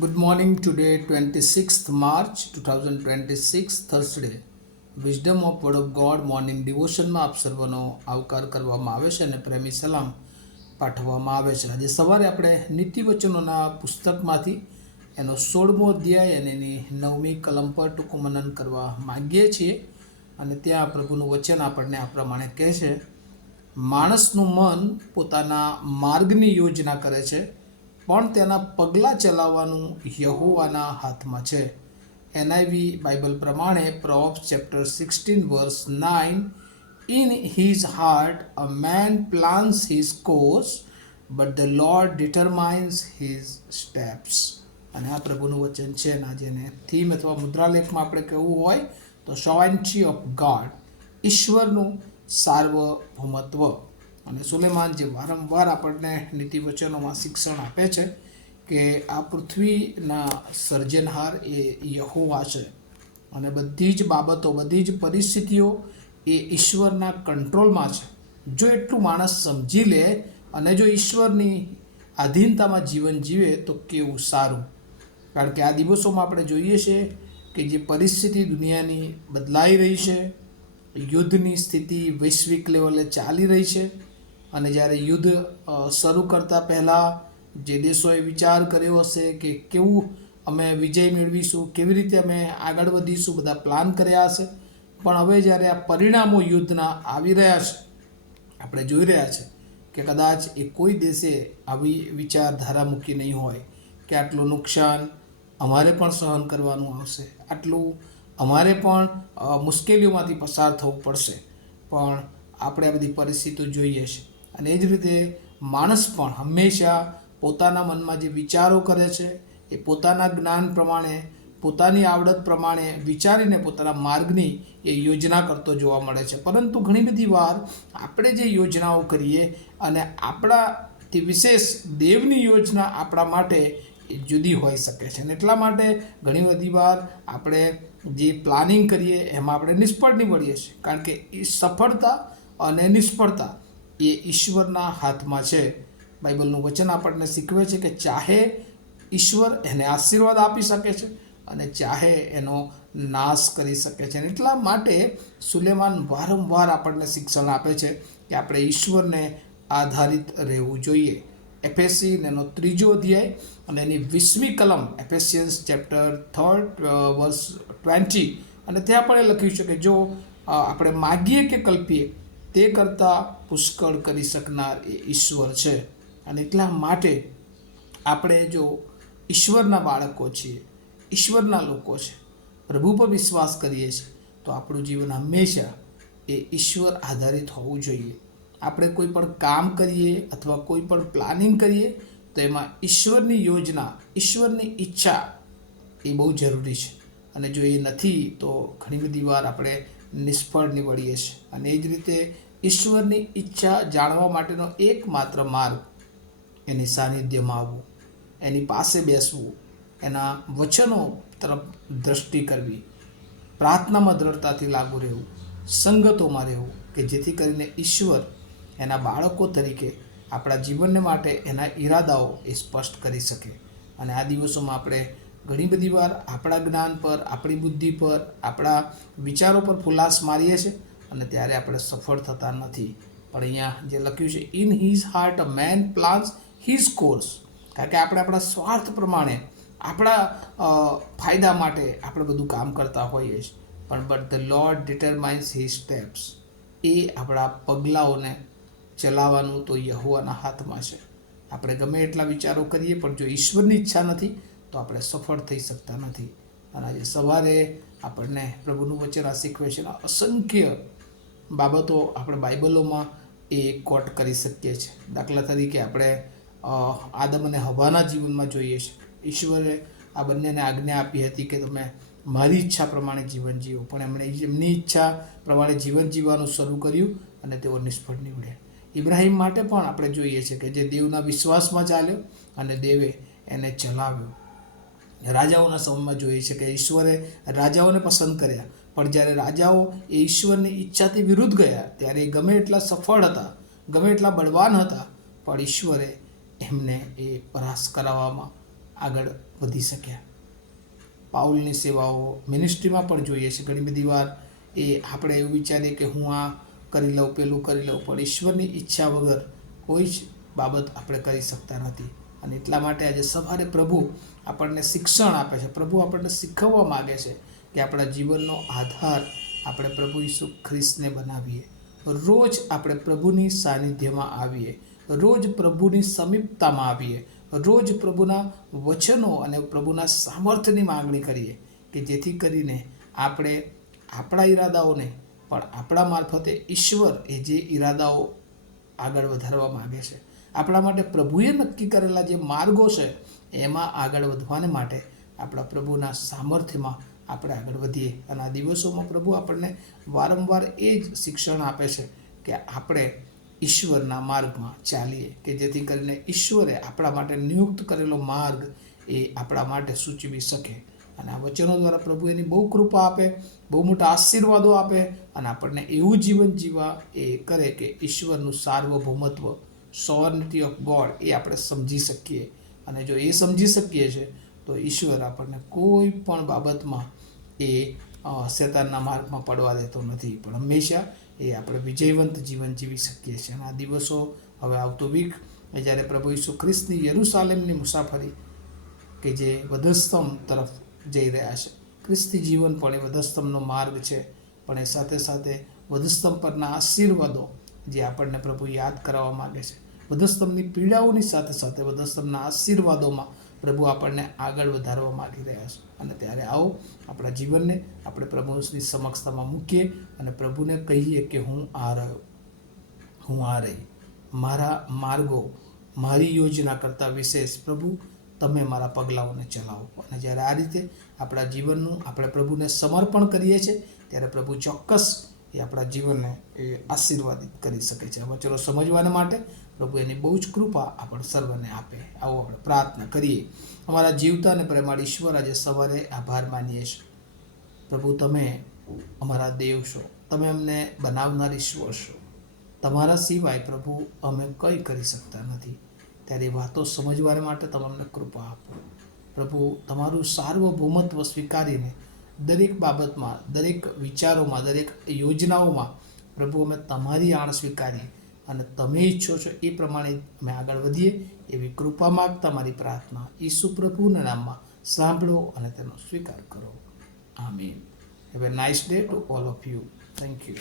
Good morning. Today, 26th March 2026, Thursday. Wisdom of word of God morning ડિવોશનમાં આપ સર્વનો આવકાર કરવામાં આવે છે અને પ્રેમી સલામ પાઠવવામાં આવે છે. આજે સવારે આપણે નીતિવચનોના પુસ્તકમાંથી એનો 16મો અધ્યાય અને એની 9મી કલમ પર ટૂંકું મનન કરવા માગીએ છીએ. અને ત્યાં પ્રભુનું વચન આપણને આ પ્રમાણે કહે છે, માણસનું મન પોતાના માર્ગની યોજના કરે છે, પણ તેના પગલાં ચલાવવાનું યહોવાના હાથમાં છે. NIV બાઇબલ પ્રમાણે Proverbs chapter 16 verse 9, in his heart a man plans his course, but the Lord determines his steps. અને આ પ્રભુનું વચન છે. અને જેને થીમ અથવા મુદ્રાલેખમાં આપણે કહેવું હોય તો સોવરેન્ટી ઓફ ગોડ, ઈશ્વરનું સાર્વભૌમત્વ. અને સુલેમાન જે વારંવાર આપણને નીતિવચનોમાં શિક્ષણ આપે છે કે આ પૃથ્વીના સર્જનહાર એ યહોવા છે અને બધી જ બાબતો, બધી જ પરિસ્થિતિઓ એ ઈશ્વરના કંટ્રોલમાં છે. જો એટલું માણસ સમજી લે અને જો ઈશ્વરની આધીનતામાં જીવન જીવે તો કેવું સારું. કારણ કે આ દિવસોમાં આપણે જોઈએ છીએ કે જે પરિસ્થિતિ દુનિયાની બદલાઈ રહી છે, યુદ્ધની સ્થિતિ વૈશ્વિક લેવલે ચાલી રહી છે. અને જ્યારે યુદ્ધ શરૂ કરતાં પહેલાં જે દેશોએ વિચાર કર્યો હશે કે કેવું અમે વિજય મેળવીશું, કેવી રીતે અમે આગળ વધીશું, બધા પ્લાન કર્યા હશે. પણ હવે જ્યારે આ પરિણામો યુદ્ધના આવી રહ્યા છે, આપણે જોઈ રહ્યા છે કે કદાચ એ કોઈ દેશે આવી વિચારધારા મૂકી નહીં હોય કે આટલું નુકસાન અમારે પણ સહન કરવાનું આવશે, આટલું અમારે પણ મુશ્કેલીઓમાંથી પસાર થવું પડશે. પણ આપણે આ બધી પરિસ્થિતિઓ જોઈએ છે. અને એ જ રીતે માણસ પણ હંમેશા પોતાના મનમાં જે વિચારો કરે છે એ પોતાના જ્ઞાન પ્રમાણે, પોતાની આવડત પ્રમાણે વિચારીને પોતાના માર્ગની એ યોજના કરતો જોવા મળે છે. પરંતુ ઘણી બધી વાર આપણે જે યોજનાઓ કરીએ અને આપણાથી વિશેષ દેવની યોજના આપણા માટે એ જુદી હોઈ શકે છે. અને એટલા માટે ઘણી બધી વાર આપણે જે પ્લાનિંગ કરીએ એમાં આપણે નિષ્ફળ નીવડીએ છીએ. કારણ કે એ સફળતા અને નિષ્ફળતા એ ઈશ્વરના હાથમાં છે. બાઇબલનું વચન આપણને શીખવે છે કે ચાહે ઈશ્વર એને આશીર્વાદ આપી શકે છે અને ચાહે એનો નાશ કરી શકે છે. એટલા માટે સુલેમાન વારંવાર આપણને શિક્ષણ આપે છે કે આપણે ઈશ્વરને આધારિત રહેવું જોઈએ. એફેસી એનો 3જો અધ્યાય અને એની 20મી કલમ, એફેસિયન્સ ચેપ્ટર 3 વર્સ 20, અને ત્યાં પણ એ લખ્યું છે કે જો આપણે માગીએ કે કલ્પીએ તે કરતાં પુષ્કળ કરી શકનાર એ ઈશ્વર છે. અને એટલા માટે આપણે જો ઈશ્વરના બાળકો છીએ, ઈશ્વરના લોકો છે, પ્રભુ પર વિશ્વાસ કરીએ છીએ, તો આપણું જીવન હંમેશા એ ઈશ્વર આધારિત હોવું જોઈએ. આપણે કોઈ પણ કામ કરીએ અથવા કોઈ પણ પ્લાનિંગ કરીએ તો એમાં ઈશ્વરની યોજના, ઈશ્વરની ઈચ્છા એ બહુ જરૂરી છે. અને જો એ નથી તો ઘણી બધી વાર આપણે નિષ્ફળ નીવડીએ છીએ. અને એ જ રીતે ઈશ્વરની ઈચ્છા જાણવા માટેનો એકમાત્ર માર્ગ એની સાનિધ્યમાં આવવું, એની પાસે બેસવું, એના વચનો તરફ દૃષ્ટિ કરવી, પ્રાર્થનામાં દ્રઢતાથી લાગુ રહેવું, સંગતોમાં રહેવું, કે જેથી કરીને ઈશ્વર એના બાળકો તરીકે આપણા જીવનને માટે એના ઈરાદાઓ એ સ્પષ્ટ કરી શકે. અને આ દિવસોમાં આપણે ઘણી બધી વાર આપણા જ્ઞાન પર, આપણી બુદ્ધિ પર, આપણા વિચારો પર ફુલાસ મારીએ છીએ અને ત્યારે આપણે સફળ થતા નથી. પણ અહીંયા જે લખ્યું છે, in his heart a man plans his course. કારણ કે આપણે આપણા સ્વાર્થ પ્રમાણે, આપણા ફાયદા માટે આપણે બધું કામ કરતા હોઈએ છીએ. પણ but the Lord determines his steps. એ આપણા પગલાઓને ચલાવવાનું તો યહોવાના હાથમાં છે. આપણે ગમે એટલા વિચારો કરીએ પણ જો ઈશ્વરની ઈચ્છા નથી તો આપણે સફળ થઈ શકતા નથી. અને આજે સવારે આપણને પ્રભુનું વચન આ શીખવે છે. અસંખ્ય બાબતો આપણે બાઇબલોમાં એ કોટ કરી શકીએ છીએ. દાખલા તરીકે આપણે આદમ અને હવ્વાના જીવનમાં જોઈએ છે. ઈશ્વરે આ બંનેને આજ્ઞા આપી હતી કે તમે મારી ઈચ્છા પ્રમાણે જીવન જીવો, પણ એમણે એમની ઈચ્છા પ્રમાણે જીવન જીવવાનું શરૂ કર્યું અને તેઓ નિષ્ફળ નીવડ્યા. ઇબ્રાહિમ માટે પણ આપણે જોઈએ છીએ કે જે દેવના વિશ્વાસમાં ચાલ્યો અને દેવે એને ચલાવ્યો. રાજાઓના સમયમાં જોઈએ છે કે ઈશ્વરે રાજાઓને પસંદ કર્યા, પણ જ્યારે રાજાઓ એ ઈશ્વરની ઈચ્છાથી વિરુદ્ધ ગયા ત્યારે એ ગમે એટલા સફળ હતા, ગમે એટલા બળવાન હતા, પણ ઈશ્વરે એમને એ પરાસ્ત કરાવવામાં આગળ વધી શક્યા. પાઉલની સેવાઓ મિનિસ્ટ્રીમાં પણ જોઈએ છે. ઘણી બધી વાર આપણે એવું વિચારીએ કે હું આ કરી લઉં, પેલું કરી લઉં, પણ ઈશ્વરની ઈચ્છા વગર કોઈ જ બાબત આપણે કરી શકતા નથી. અને એટલા માટે આજે સવારે પ્રભુ આપણને શિક્ષણ આપે છે. પ્રભુ આપણને શીખવવા માગે છે કે આપણા જીવનનો આધાર આપણે પ્રભુ ઈસુ ખ્રિસ્તને બનાવીએ. રોજ આપણે પ્રભુની સાનિધ્યમાં આવીએ, રોજ પ્રભુની સમીપતામાં આવીએ, રોજ પ્રભુના વચનો અને પ્રભુના સામર્થ્યની માગણી કરીએ કે જેથી કરીને આપણે આપણા ઈરાદાઓને પણ આપણા મારફતે ઈશ્વર જે ઈરાદાઓ આગળ વધારવા માગે છે, આપણા માટે પ્રભુએ નક્કી કરેલા જે માર્ગો છે એમાં આગળ વધવાને માટે આપણા પ્રભુના સામર્થ્યમાં આપણે આગળ વધીએ. અને આ દિવસોમાં પ્રભુ આપણને વારંવાર એ જ શિક્ષણ આપે છે કે આપણે ઈશ્વરના માર્ગમાં ચાલીએ કે જેથી કરીને ઈશ્વરે આપણા માટે નિયુક્ત કરેલો માર્ગ એ આપણા માટે સૂચવી શકે. અને આ વચનો દ્વારા પ્રભુ એની બહુ કૃપા આપે, બહુ મોટા આશીર્વાદો આપે અને આપણને એવું જીવન જીવવા એ કરે કે ઈશ્વરનું સાર્વભૌમત્વ, સોવર્નિટી ઓફ ગોડ એ આપણે સમજી શકીએ. અને જો એ સમજી શકીએ છીએ તો ઈશ્વર આપણને કોઈ પણ બાબતમાં એ શેતાનના માર્ગમાં પડવા દેતો નથી, પણ હંમેશા એ આપણે વિજયવંત જીવન જીવી શકીએ છીએ. અને આ દિવસો હવે આવતો વીક જ્યારે પ્રભુ ઈસુ ખ્રિસ્તની યરુશાલેમની મુસાફરી કે જે વધસ્તંભ તરફ જઈ રહ્યા છે. ખ્રિસ્તી જીવન પણ એ વધસ્તંભનો માર્ગ છે, પણ એ સાથે સાથે વધસ્તંભ પરના આશીર્વાદો જે આપણને પ્રભુ યાદ કરાવવા માગે છે. વધસ્તંભની પીડાઓની સાથે સાથે વધસ્તંભના આશીર્વાદોમાં પ્રભુ આપણને આગળ વધારવા માગી રહ્યા છે. અને ત્યારે આવો આપણા જીવનને આપણે પ્રભુની સમક્ષતામાં મૂકીએ અને પ્રભુને કહીએ કે હું આ રહ્યો, હું આ રહી, મારા માર્ગો મારી યોજના કરતાં વિશેષ પ્રભુ તમે મારા પગલાઓને ચલાવો. અને જ્યારે આ રીતે આપણા જીવનનું આપણે પ્રભુને સમર્પણ કરીએ છીએ ત્યારે પ્રભુ ચોક્કસ એ આપણા જીવનને એ આશીર્વાદિત કરી શકે છે. હવે ચલો સમજવાને માટે પ્રભુ એની બહુ જ કૃપા આપણે સર્વને આપે. આવો આપણે પ્રાર્થના કરીએ. અમારા જીવતા અને પ્રેમાળ ઈશ્વર, આજે સવારે આભાર માનીએ છીએ પ્રભુ, તમે અમારા દેવ છો, તમે અમને બનાવનાર ઈશ્વર છો. તમારા સિવાય પ્રભુ અમે કંઈ કરી શકતા નથી. ત્યારે વાતો સમજવા માટે તમે અમને કૃપા આપો પ્રભુ. તમારું સાર્વભૌમત્વ સ્વીકારીને દરેક બાબતમાં, દરેક વિચારોમાં, દરેક યોજનાઓમાં પ્રભુ અમે તમારી આણ સ્વીકારીએ અને તમે ઈચ્છો છો એ પ્રમાણે અમે આગળ વધીએ એવી કૃપા માગતા મારી પ્રાર્થના ઈસુ પ્રભુના નામમાં સાંભળો અને તેનો સ્વીકાર કરો. આમીન. Have a nice day to all of you. Thank you.